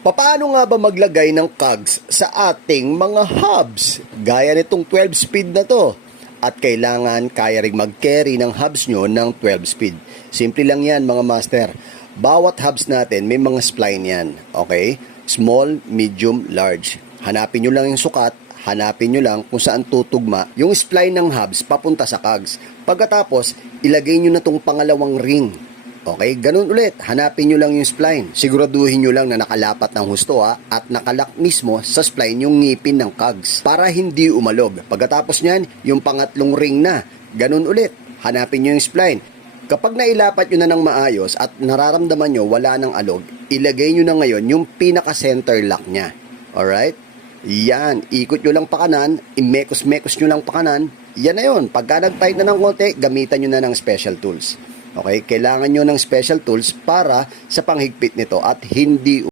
Paano nga ba maglagay ng cogs sa ating mga hubs? Gaya nitong 12 speed na to. At kailangan kaya rin mag-carry ng hubs nyo ng 12 speed. Simple lang yan mga master. Bawat hubs natin may mga spline yan. Okay? Small, medium, large. Hanapin nyo lang yung sukat. Hanapin nyo lang kung saan tutugma yung spline ng hubs papunta sa cogs. Pagkatapos, ilagay nyo na tong pangalawang ring. Okay, ganun ulit. Hanapin nyo lang yung spline. Siguraduhin nyo lang na nakalapat ng husto at nakalak mismo sa spline yung ngipin ng cogs para hindi umalog. Pagkatapos nyan, yung pangatlong ring na. Ganun ulit. Hanapin nyo yung spline. Kapag nailapat nyo na ng maayos at nararamdaman nyo wala ng alog, ilagay nyo na ngayon yung pinaka-center lock nya. Alright? Yan. Ikot nyo lang pa kanan. Imekos-mekos nyo lang pa kanan. Yan na yun. Pagka nag-tight na ng konti, gamitan nyo na ng special tools. Okay, kailangan nyo ng special tools para sa panghigpit nito at hindi